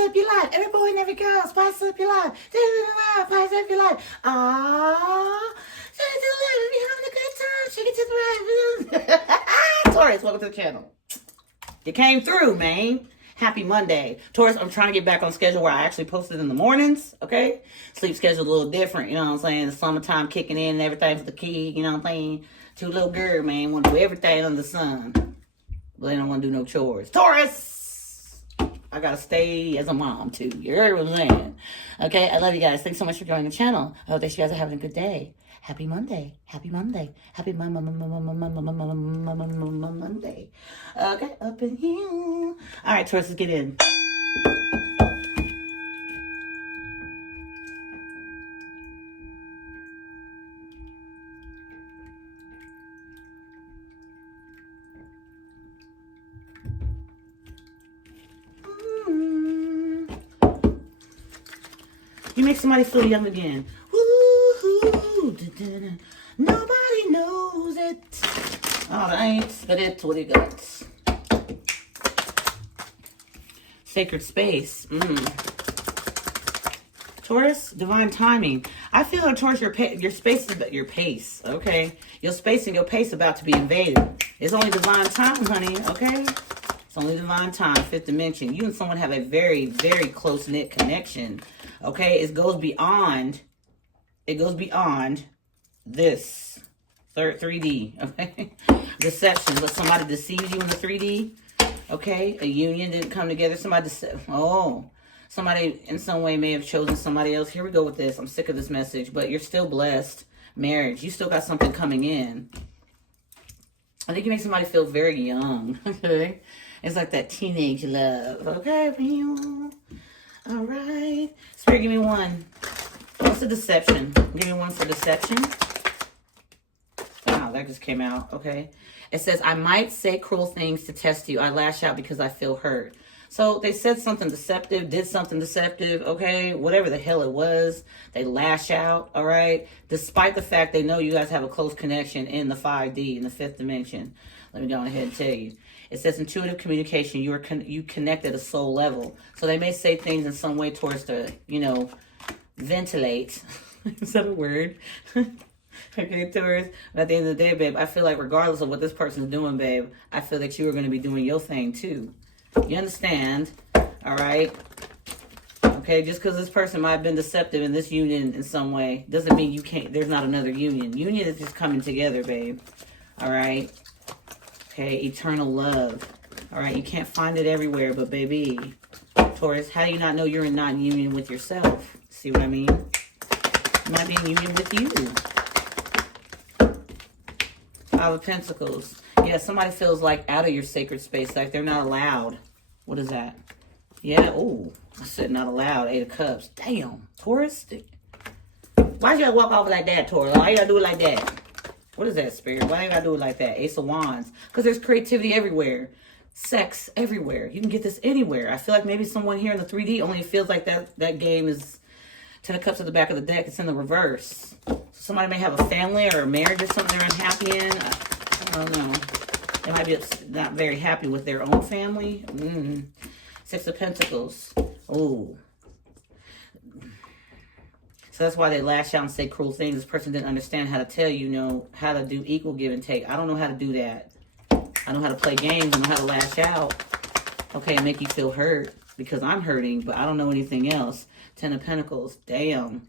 up your life. Every boy and every girl, spice up your life. Spice up your life. Aww. Shake it to the left. Be having a good time. Shake it to the right. Taurus, welcome to the channel. You came through, man. Happy Monday. Taurus, I'm trying to get back on schedule where I actually post it in the mornings, okay? Sleep schedule a little different, you know what I'm saying? The summertime kicking in and everything's the key, you know what I'm saying? Two little girl, man, want to do everything under the sun. But they don't want to do no chores. Taurus! I got to stay as a mom, too. You heard what I'm saying? Okay, I love you guys. Thanks so much for joining the channel. I hope that you guys are having a good day. Happy Monday. Happy Monday. Happy Monday. Okay, up in here. All right, Taurus, let's get in. You make somebody feel young again. Woo-hoo, da-da-da. Nobody knows it. All right, but it's what it got. Sacred space. Taurus, divine timing. I feel like Taurus, your space is your pace. Okay, your space and your pace about to be invaded. It's only divine time, honey. Okay, it's only divine time. Fifth dimension. You and someone have a very, very close knit connection. Okay, it goes beyond. It goes beyond this 3D. Okay, deception. Let somebody deceive you in the 3D. Okay, a union didn't come together. Somebody in some way may have chosen somebody else. Here we go with this. I'm sick of this message, but you're still blessed. Marriage, you still got something coming in. I think you make somebody feel very young. Okay, it's like that teenage love. Okay, all right. Spirit, give me one. What's the deception? Give me one for deception. Wow, that just came out. Okay. It says, I might say cruel things to test you. I lash out because I feel hurt. So they said something deceptive, did something deceptive, okay? Whatever the hell it was, they lash out, all right? Despite the fact they know you guys have a close connection in the 5D, in the fifth dimension. Let me go ahead and tell you. It says intuitive communication. You connect at a soul level. So they may say things in some way towards the, ventilate. Is that a word? Okay, Taurus. But at the end of the day, babe, I feel like regardless of what this person's doing, babe, I feel that you are going to be doing your thing too. You understand? All right? Okay, just because this person might have been deceptive in this union in some way doesn't mean you can't. There's not another union. Union is just coming together, babe. All right? Okay, eternal love. All right, you can't find it everywhere, but baby, Taurus, how do you not know you're not in union with yourself? See what I mean? You might be in union with you. Five of Pentacles. Yeah, somebody feels like out of your sacred space, like they're not allowed. What is that? Yeah, oh, I said not allowed. Eight of Cups. Damn, Taurus. Why you gotta walk off like that, Taurus? Why you gotta do it like that? What is that, Spirit? Why you gotta do it like that? Ace of Wands. Because there's creativity everywhere. Sex everywhere. You can get this anywhere. I feel like maybe someone here in the 3D only feels like that game is 10 of Cups at the back of the deck. It's in the reverse. So somebody may have a family or a marriage or something they're unhappy in. I don't know. They might be not very happy with their own family. Six of Pentacles. Oh. So that's why they lash out and say cruel things. This person didn't understand how to tell you, how to do equal give and take. I don't know how to do that. I know how to play games. I know how to lash out. Okay, and make you feel hurt because I'm hurting, but I don't know anything else. 10 of Pentacles. Damn.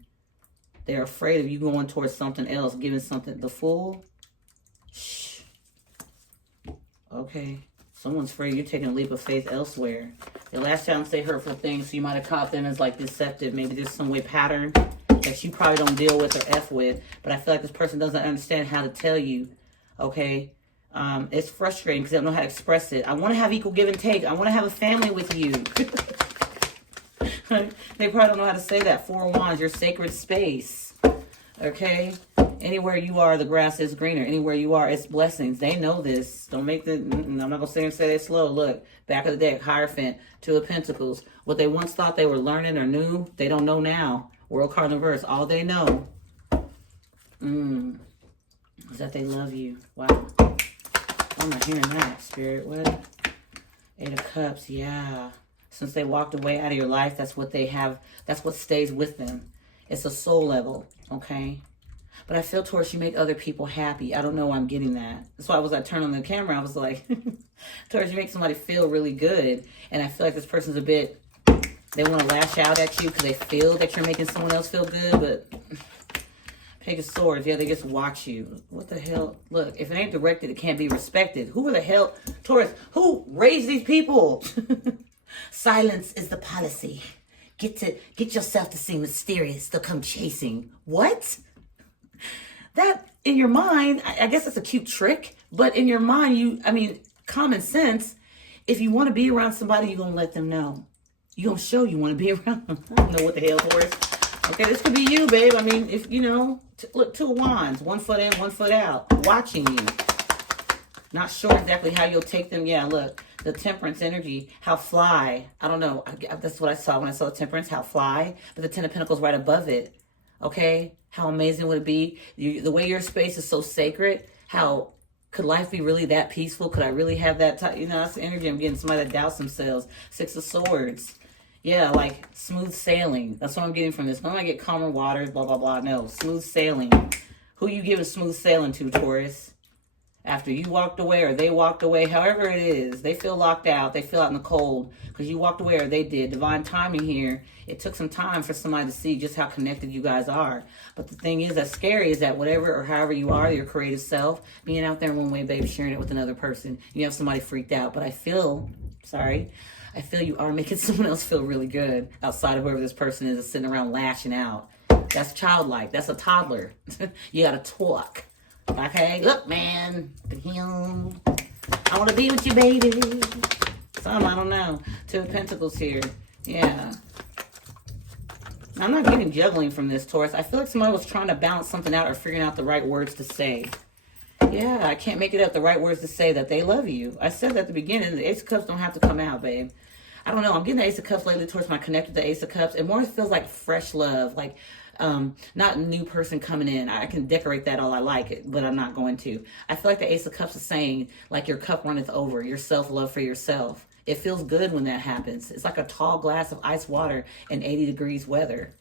They're afraid of you going towards something else, giving something the Fool. Shh. Okay. Someone's afraid you're taking a leap of faith elsewhere. They lash out and say hurtful things, so you might have caught them as like deceptive. Maybe there's some way pattern that you probably don't deal with or F with. But I feel like this person doesn't understand how to tell you. Okay. It's frustrating because they don't know how to express it. I want to have equal give and take. I want to have a family with you. They probably don't know how to say that. Four of Wands, your sacred space. Okay? Anywhere you are, the grass is greener. Anywhere you are, it's blessings. They know this. Don't make the... I'm not going to sit and say that slow. Look, back of the deck, Hierophant, Two of Pentacles. What they once thought they were learning or knew, they don't know now. World card in reverse. All they know is that they love you. Wow. I'm not hearing that, Spirit. What? Eight of Cups, yeah. Since they walked away out of your life, that's what they have. That's what stays with them. It's a soul level, okay? But I feel, Taurus, you make other people happy. I don't know why I'm getting that. That's why I turned on the camera. I was like, Taurus, you make somebody feel really good. And I feel like this person's a bit, they want to lash out at you because they feel that you're making someone else feel good. But Page of Swords, yeah, they just watch you. What the hell? Look, if it ain't directed, it can't be respected. Who the hell, Taurus, who raised these people? Silence is the policy. Get yourself to seem mysterious. They'll come chasing. What? That, in your mind, I guess it's a cute trick, but in your mind, common sense, if you want to be around somebody, you're going to let them know. You're going to show you want to be around them. I don't know what the hell, Taurus. Okay, this could be you, babe. I mean, if, look, 2 of Wands, 1 foot in, 1 foot out, watching you. Not sure exactly how you'll take them. Yeah, look, the Temperance energy, how fly. I don't know. That's what I saw when I saw the Temperance, how fly. But the Ten of Pentacles right above it. Okay? How amazing would it be? The way your space is so sacred, how could life be really that peaceful? Could I really have that type? That's the energy I'm getting. Somebody that doubts themselves. 6 of Swords. Yeah, like smooth sailing. That's what I'm getting from this. Don't I get calmer waters, blah, blah, blah. No, smooth sailing. Who you giving smooth sailing to, Taurus? After you walked away or they walked away, however it is, they feel locked out. They feel out in the cold because you walked away or they did. Divine timing here. It took some time for somebody to see just how connected you guys are. But the thing is that's scary is that whatever or however you are, your creative self, being out there in one way, babe, sharing it with another person, you have somebody freaked out. But I feel you are making someone else feel really good outside of whoever this person is that's sitting around lashing out. That's childlike. That's a toddler. You got to talk. Okay, look, man. I want to be with you, baby. Some, I don't know. 2 of Pentacles here. Yeah. I'm not getting juggling from this, Taurus. I feel like somebody was trying to balance something out or figuring out the right words to say. Yeah, I can't make it up. The right words to say that they love you. I said that at the beginning. The Ace of Cups don't have to come out, babe. I don't know. I'm getting the Ace of Cups lately, Taurus, when I connect with the Ace of Cups. It more feels like fresh love. Like, not a new person coming in. I can decorate that all I like it, but I'm not going to. I feel like the Ace of Cups is saying, like, your cup runneth over. Your self-love for yourself. It feels good when that happens. It's like a tall glass of ice water in 80 degrees weather.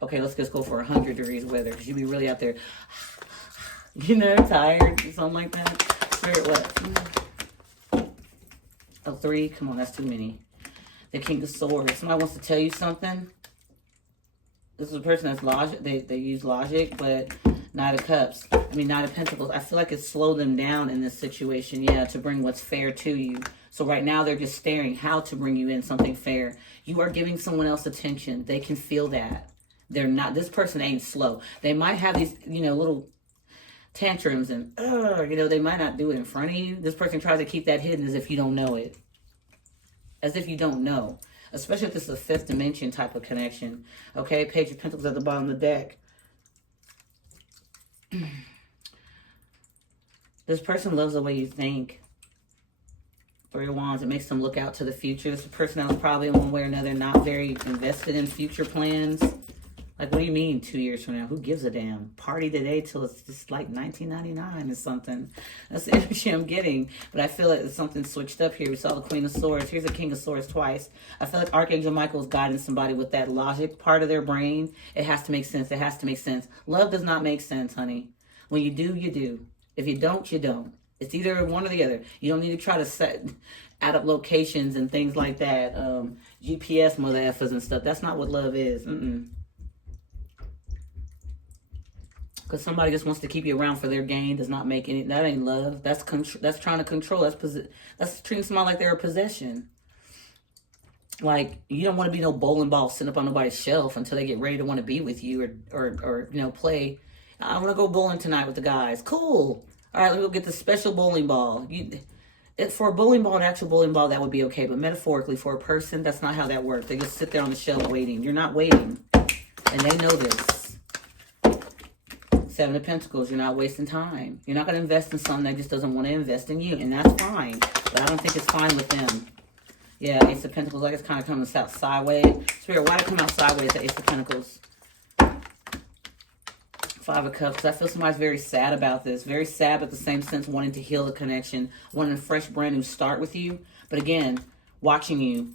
Okay, let's just go for 100 degrees weather because you'll be really out there, tired, something like that. Spirit, what? Oh, 3? Come on, that's too many. The King of Swords. Somebody wants to tell you something. This is a person that's logic. They use logic, but Knight of Cups. Knight of Pentacles. I feel like it slowed them down in this situation, yeah, to bring what's fair to you. So right now they're just staring how to bring you in something fair. You are giving someone else attention. They can feel that. They're not, this person ain't slow. They might have these, little tantrums and, they might not do it in front of you. This person tries to keep that hidden as if you don't know it. As if you don't know. Especially if this is a 5th dimension type of connection. Okay, Page of Pentacles at the bottom of the deck. This person loves the way you think. 3 of Wands, it makes them look out to the future. This is a person that was probably in one way or another not very invested in future plans. Like, what do you mean 2 years from now? Who gives a damn? Party today till it's just like 1999 or something. That's the energy I'm getting. But I feel like something switched up here. We saw the Queen of Swords. Here's the King of Swords twice. I feel like Archangel Michael is guiding somebody with that logic part of their brain. It has to make sense. It has to make sense. Love does not make sense, honey. When you do, you do. If you don't, you don't. It's either one or the other. You don't need to try to add up locations and things like that. GPS mother effers and stuff. That's not what love is. Because somebody just wants to keep you around for their gain does not make any. That ain't love. That's trying to control. That's treating somebody like they're a possession. Like, you don't want to be no bowling ball sitting up on nobody's shelf until they get ready to want to be with you or play. I want to go bowling tonight with the guys. Cool. All right, let's go get the special bowling ball. For a bowling ball, an actual bowling ball, that would be okay. But metaphorically, for a person, that's not how that works. They just sit there on the shelf waiting. You're not waiting. And they know this. 7 of Pentacles, you're not wasting time. You're not going to invest in something that just doesn't want to invest in you. And that's fine. But I don't think it's fine with them. Yeah, Ace of Pentacles, like it's kind of coming out sideways. Spirit, why did it come out sideways, the Ace of Pentacles? 5 of Cups. I feel somebody's very sad about this. Very sad, but at the same sense, wanting to heal the connection. Wanting a fresh, brand new start with you. But again, watching you.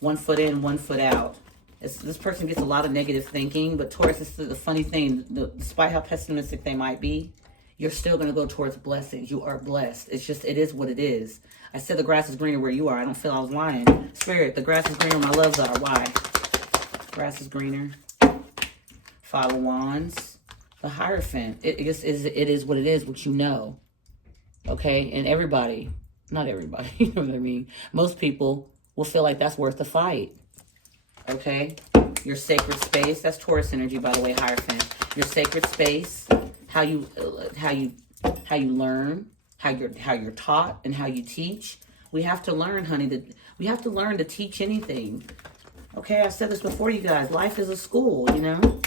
1 foot in, 1 foot out. This person gets a lot of negative thinking, but Taurus, is the funny thing, despite how pessimistic they might be, you're still going to go towards blessings. You are blessed. It's just, it is what it is. I said the grass is greener where you are. I don't feel I was lying. Spirit, the grass is greener where my loves are. Why? Grass is greener. 5 of Wands. The Hierophant. It is what it is, what you know. Okay? And everybody, not everybody, you know what I mean? Most people will feel like that's worth the fight. Okay? Your sacred space. That's Taurus energy, by the way, Hierophant. Your sacred space. How you learn, how you're taught, and how you teach. We have to learn, honey. We have to learn to teach anything. Okay, I've said this before, you guys. Life is a school, you know.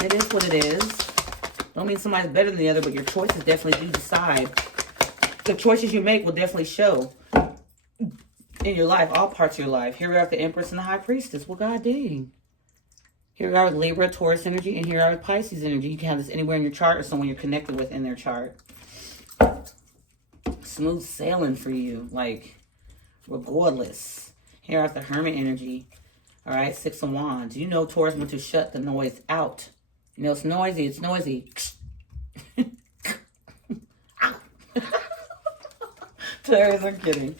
It is what it is. Don't mean somebody's better than the other, but your choices definitely do decide. The choices you make will definitely show in your life, all parts of your life. Here we are with the Empress and the High Priestess. Well, God dang. Here we are with Libra, Taurus energy, and here we are with Pisces energy. You can have this anywhere in your chart or someone you're connected with in their chart. Smooth sailing for you, like, regardless. Here we are with the Hermit energy. All right, 6 of Wands. You know Taurus want to shut the noise out. You know, it's noisy, it's noisy. Taurus, I'm kidding.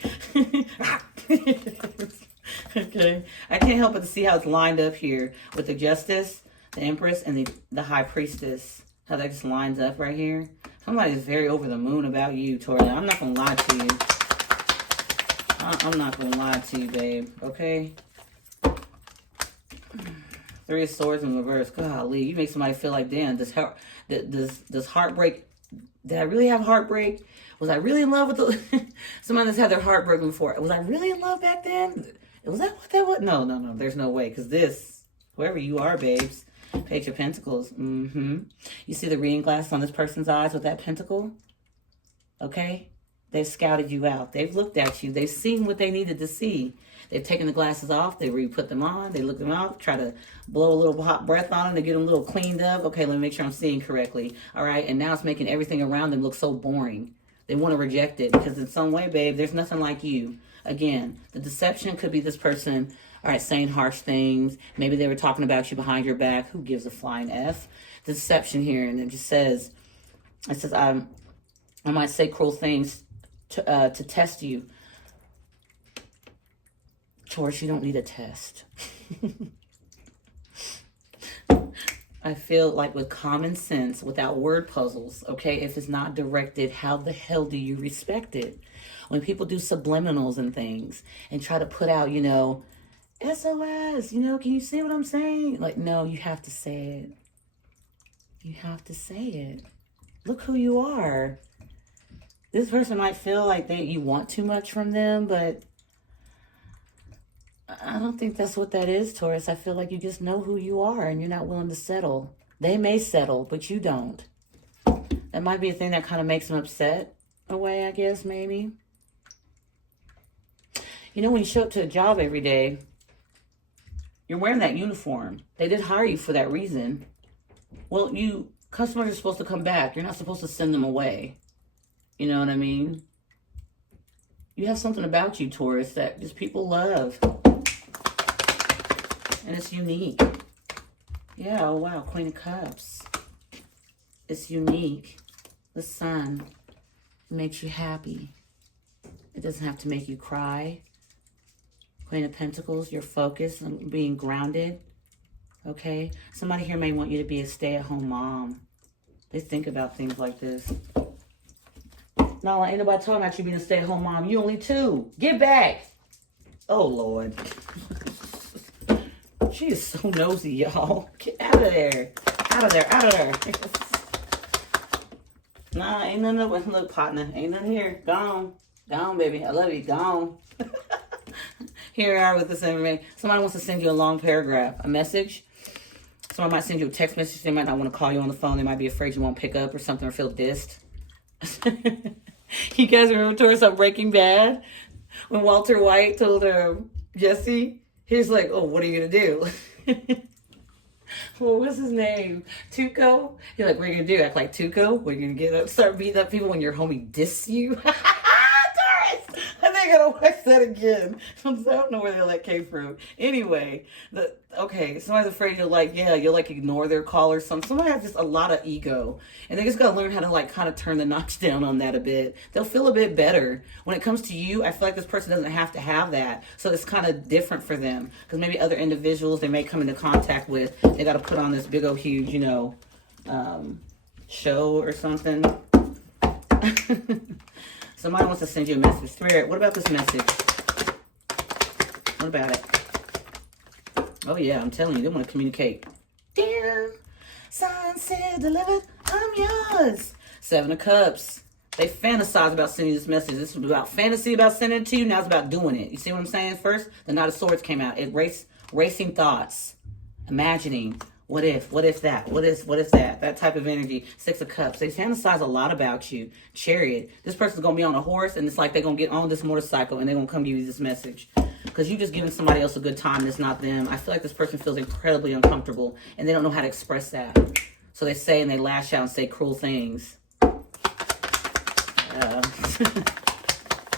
Okay, I can't help but to see how it's lined up here with the Justice, the Empress, and the High Priestess. How that just lines up right here. Somebody's very over the moon about you, Taurus. I'm not going to lie to you. I'm not going to lie to you, babe. Okay? 3 of Swords in reverse. Golly, you make somebody feel like, damn, does heartbreak, did I really have heartbreak? Was I really in love with somebody that's had their heart broken before? Was I really in love back then? Was that what that was? No. There's no way. Because this, whoever you are, babes, Page of Pentacles. You see the reading glasses on this person's eyes with that pentacle? Okay? They've scouted you out. They've looked at you. They've seen what they needed to see. They've taken the glasses off. They re-put them on. They look them out. Try to blow a little hot breath on them to get them a little cleaned up. Okay, let me make sure I'm seeing correctly. All right? And now it's making everything around them look so boring. They want to reject it because in some way, babe, there's nothing like you. Again, the deception could be this person, all right, saying harsh things. Maybe they were talking about you behind your back. Who gives a flying F? The deception here, and it just says, I might say cruel things to test you. Taurus, you don't need a test. I feel like with common sense, without word puzzles, okay, if it's not directed, how the hell do you respect it? When people do subliminals and things and try to put out, you know, SOS, you know, can you see what I'm saying? Like, no, you have to say it. You have to say it. Look who you are. This person might feel like you want too much from them, but I don't think that's what that is, Taurus. I feel like you just know who you are and you're not willing to settle. They may settle, but you don't. That might be a thing that kind of makes them upset in a way, I guess, maybe. You know, when you show up to a job every day, you're wearing that uniform. They did hire you for that reason. Well, customers are supposed to come back. You're not supposed to send them away. You know what I mean? You have something about you, Taurus, that just people love. And it's unique. Yeah, oh wow, Queen of Cups. It's unique. The Sun makes you happy. It doesn't have to make you cry. Queen of Pentacles, you're focused on being grounded. Okay? Somebody here may want you to be a stay-at-home mom. They think about things like this. No, ain't nobody talking about you being a stay-at-home mom. You only 2. Get back. Oh, Lord. She is so nosy, y'all. Get out of there. Out of there. Out of there. Nah, ain't nothing. Look, partner. Ain't nothing here. Gone. Gone, baby. I love you. Gone. Here we are with this information. Somebody wants to send you a long paragraph, a message. Someone might send you a text message. They might not want to call you on the phone. They might be afraid you won't pick up or something or feel dissed. You guys remember Taurus on Breaking Bad? When Walter White told Jesse, he's like, oh, what are you going to do? Well, what's his name? Tuco? He's like, what are you going to do? Act like Tuco? What are you going to get up? Start beating up people when your homie diss you? Taurus! And I gotta watch that again. I don't know where that came from. Anyway, somebody's afraid you'll like ignore their call or something. Somebody has just a lot of ego, and they just gotta learn how to like kind of turn the notch down on that a bit. They'll feel a bit better. When it comes to you, I feel like this person doesn't have to have that, so it's kind of different for them, because maybe other individuals they may come into contact with, they gotta put on this big old huge, show or something. Somebody wants to send you a message. Spirit, what about this message? What about it? Oh yeah, I'm telling you, they want to communicate. Dear son, said delivered, I'm yours. 7 of Cups. They fantasize about sending this message. This was about fantasy about sending it to you. Now it's about doing it. You see what I'm saying? First, the Knight of Swords came out. It racing thoughts, imagining. What if that? What if that? That type of energy. 6 of Cups. They fantasize a lot about you. Chariot. This person's going to be on a horse, and it's like they're going to get on this motorcycle, and they're going to come give you this message. Because you just giving somebody else a good time, and it's not them. I feel like this person feels incredibly uncomfortable, and they don't know how to express that. So they say and they lash out and say cruel things.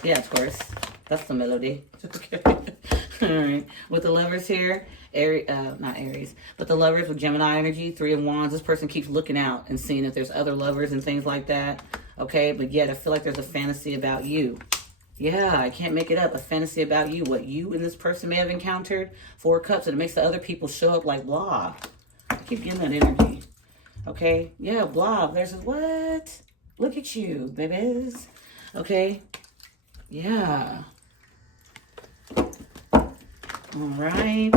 Yeah, Taurus. That's the melody. Okay. All right. With the Lovers here, not Aries, but the Lovers with Gemini energy, 3 of Wands. This person keeps looking out and seeing if there's other lovers and things like that. Okay, but yet I feel like there's a fantasy about you. Yeah, I can't make it up. A fantasy about you, what you and this person may have encountered. 4 of Cups, and it makes the other people show up like blah. I keep getting that energy. Okay, yeah, blah. There's what? Look at you, babies. Okay, yeah. All right.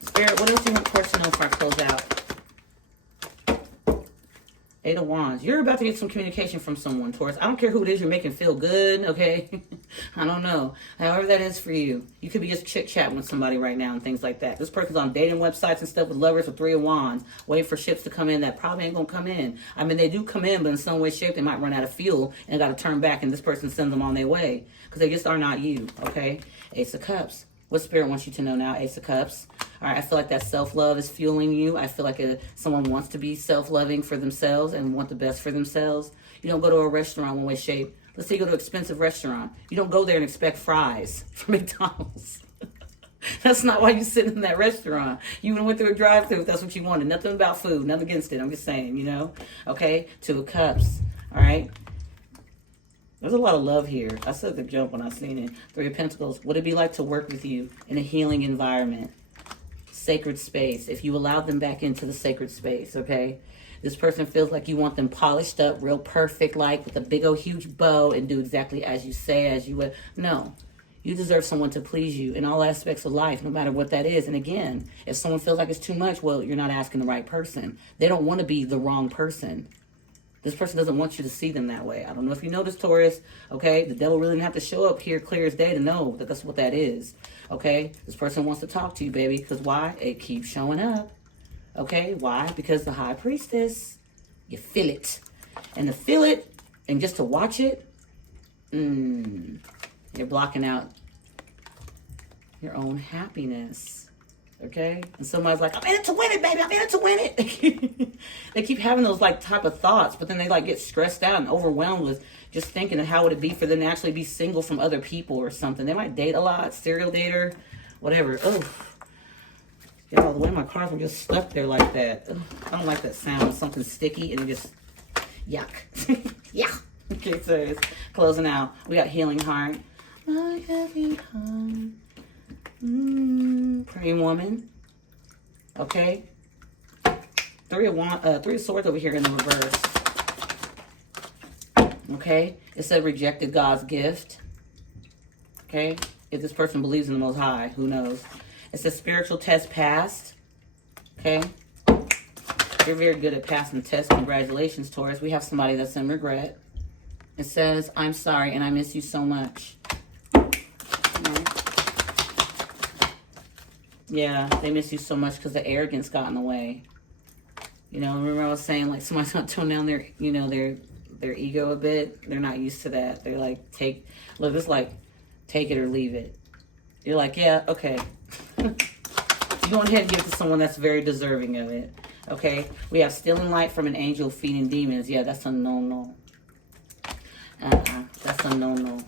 Spirit, what else do you want Taurus to know before I close out? 8 of Wands. You're about to get some communication from someone, Taurus. I don't care who it is you're making feel good, okay? I don't know. However that is for you. You could be just chit-chatting with somebody right now and things like that. This person's on dating websites and stuff with Lovers with 3 of Wands, waiting for ships to come in that probably ain't going to come in. I mean, they do come in, but in some way, shape, they might run out of fuel and got to turn back, and this person sends them on their way because they just are not you, okay? Ace of Cups. What Spirit wants you to know now? Ace of Cups. All right, I feel like that self-love is fueling you. I feel like someone wants to be self-loving for themselves and want the best for themselves. You don't go to a restaurant one way shape. Let's say you go to an expensive restaurant. You don't go there and expect fries from McDonald's. That's not why you sit in that restaurant. You went through a drive-thru if that's what you wanted. Nothing about food, nothing against it. I'm just saying, Okay, 2 of Cups. All right. There's a lot of love here. I said the jump when I seen it. 3 of Pentacles. What it'd be like to work with you in a healing environment. Sacred space. If you allow them back into the sacred space, okay? This person feels like you want them polished up, real perfect, like with a big old huge bow and do exactly as you say, as you would. No. You deserve someone to please you in all aspects of life, no matter what that is. And again, if someone feels like it's too much, well, you're not asking the right person. They don't want to be the wrong person. This person doesn't want you to see them that way. I don't know if you noticed, Taurus, okay? The devil really didn't have to show up here clear as day to know that that's what that is, okay? This person wants to talk to you, baby, because why? It keeps showing up, okay? Why? Because the High Priestess, you feel it. And to feel it and just to watch it, you're blocking out your own happiness. Okay? And somebody's like, I'm in it to win it, baby. I'm in it to win it. They keep having those like type of thoughts, but then they like get stressed out and overwhelmed with just thinking of how would it be for them to actually be single from other people or something. They might date a lot, serial dater, whatever. Oh, y'all, the way my cards were just stuck there like that. Ugh, I don't like that sound. Something sticky and it just, yuck. Yeah. Okay, so it's closing out. We got Healing Heart. My heavy heart. Praying Woman. Okay. 3 of Swords over here in the reverse. Okay. It said rejected God's gift. Okay. If this person believes in the Most High, who knows? It says spiritual test passed. Okay. You're very good at passing the test. Congratulations, Taurus. We have somebody that's in regret. It says, I'm sorry and I miss you so much. Yeah, they miss you so much because the arrogance got in the way. Remember I was saying, like, somebody's not tone down their, their ego a bit. They're not used to that. They're like, take it or leave it. You're like, yeah, okay. You go ahead and give it to someone that's very deserving of it. Okay? We have stealing light from an angel feeding demons. Yeah, that's a no-no. That's a no-no.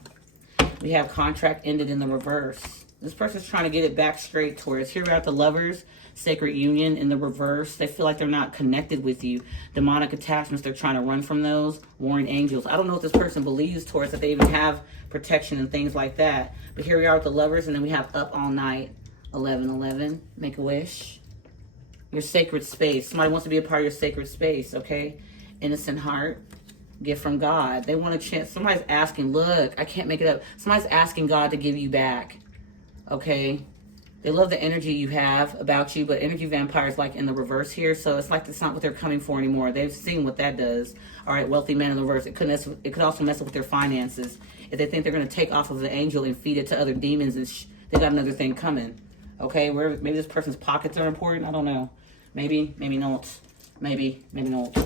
We have contract ended in the reverse. This person's trying to get it back straight, Taurus. Here we are at the Lovers, sacred union in the reverse. They feel like they're not connected with you. Demonic attachments, they're trying to run from those. Warring angels. I don't know if this person believes, Taurus, that they even have protection and things like that. But here we are with the Lovers, and then we have Up All Night, 1111. Make a wish. Your sacred space. Somebody wants to be a part of your sacred space, okay? Innocent heart. Gift from God. They want a chance. Somebody's asking, look, I can't make it up. Somebody's asking God to give you back. Okay? They love the energy you have about you, but energy vampires like in the reverse here, so it's like that's not what they're coming for anymore. They've seen what that does. All right, wealthy man in the reverse. It could also mess up with their finances. If they think they're going to take off of the angel and feed it to other demons, and they got another thing coming. Okay? Maybe this person's pockets are important. I don't know. Maybe not. Maybe not.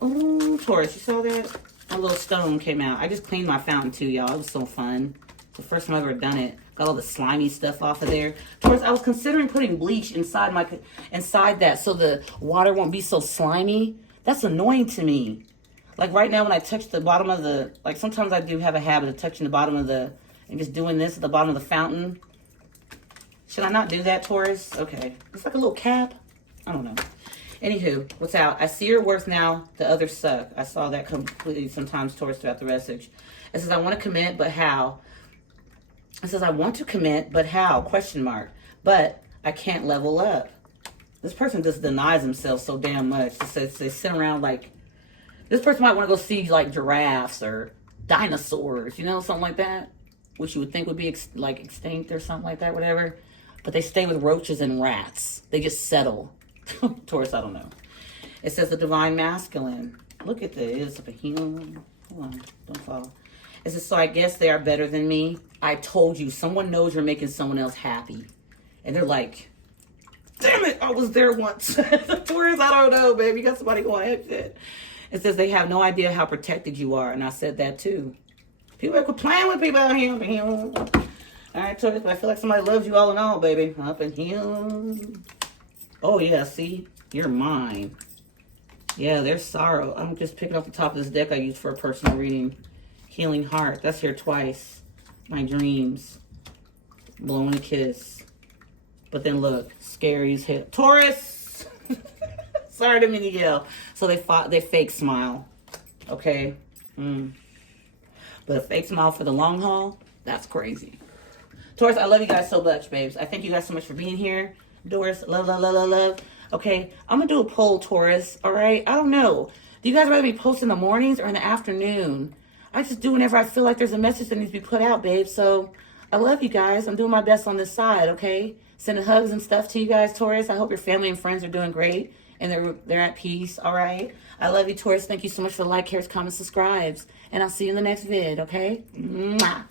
Oh, Taurus, you saw that? A little stone came out. I just cleaned my fountain too, y'all. It was so fun. It's the first time I've ever done it. Got all the slimy stuff off of there. Taurus, I was considering putting bleach inside that so the water won't be so slimy. That's annoying to me. Like right now when I touch the bottom of the, like sometimes I do have a habit of touching the bottom of the, and just doing this at the bottom of the fountain. Should I not do that, Taurus? Okay. It's like a little cap. I don't know. Anywho, what's out? I see your worth now. The others suck. I saw that completely sometimes, Taurus, throughout the message. It says, I want to commit, but how? It says, I want to commit, but how? Question mark. But I can't level up. This person just denies themselves so damn much. It says they sit around like, this person might want to go see like giraffes or dinosaurs, you know, something like that. Which you would think would be like extinct or something like that, whatever. But they stay with roaches and rats. They just settle. Taurus, I don't know. It says the divine masculine. Look at this. It's a human. Hold on. Don't fall. It says, so I guess they are better than me. I told you. Someone knows you're making someone else happy. And they're like, damn it, I was there once. Taurus, I don't know, baby. You got somebody going heck shit. It says they have no idea how protected you are. And I said that too. People are playing with people out here. All right, Taurus, but I feel like somebody loves you all in all, baby. Up in here. Oh, yeah, see? You're mine. Yeah, there's sorrow. I'm just picking up the top of this deck I used for a personal reading. Healing heart. That's here twice. My dreams. Blowing a kiss. But then look. Scary's hit. Taurus! Sorry to mean to yell. So they fake smile. Okay? But a fake smile for the long haul? That's crazy. Taurus, I love you guys so much, babes. I thank you guys so much for being here. Doris, love, love, love, love, love. Okay, I'm going to do a poll, Taurus, all right? I don't know. Do you guys rather be posting in the mornings or in the afternoon? I just do whenever I feel like there's a message that needs to be put out, babe. So I love you guys. I'm doing my best on this side, okay? Sending hugs and stuff to you guys, Taurus. I hope your family and friends are doing great and they're at peace, all right? I love you, Taurus. Thank you so much for the like, shares, comments, subscribes. And I'll see you in the next vid, okay? Mwah.